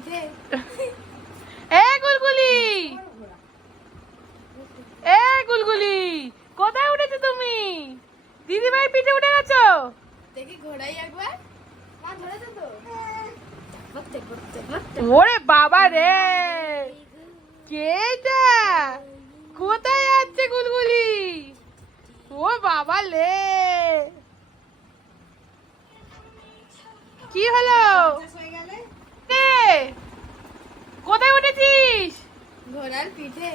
পিঠে। এ গুলগুলি, এ গুলগুলি, কোথায় উঠেছো তুমি? দিদিভাই পিঠে উঠে গেছো? দেখি ঘোড়াই একবার। মা ধরেছো তো? ওরে বাবা রে, কে এটা? কোথায় যাচ্ছে গুলগুলি? ও বাবা লে, কি হলো? কে? কোথায় উঠেছিস? ঘোড়ার পিঠে।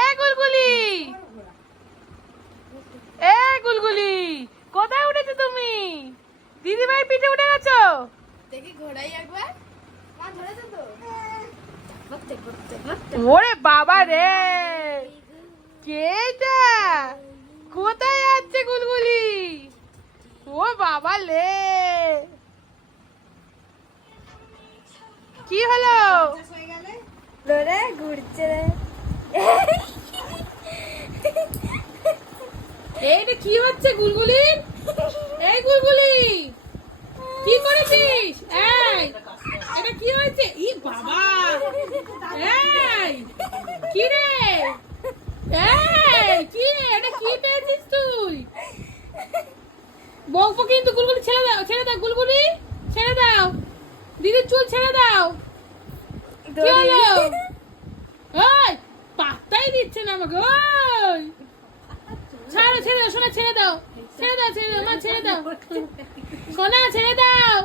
এ গুলগুলি, এ গুলগুলি, কোথায় উঠেছো তুমি? দিদিভাই পিঠে উঠে গেছো? দেখি ঘোড়াই একবার। মা ধরেছো তো? ওরে বাবা রে, কে এটা? কোথায় যাচ্ছে গুলগুলি? ও বাবা লে, কি হলো? রে ঘুরছে রে। এইটা কি হচ্ছে গুলগুলি? এই গুলগুলি, কি করেছিস? এই, এটা কি হয়েছে? ই বাবা, এই, কি রে? এই, কি এটা কি পেয়েছিস তুই? বকবো কিন্তু। গুলগুলি ছেড়ে দাও, ছেড়ে দাও গুলগুলি, ছেড়ে দাও। দিদির চুল ছেড়ে দাও। কি হলো? ওই, পাত্তাই দিচ্ছে না আমাকে। ওই, ছাড়ো, ছেড়ে দাও সোনা, ছেড়ে দাও, ছেড়ে দাও, ছেড়ে দাও, মা ছেড়ে দাও সোনা, ছেড়ে দাও।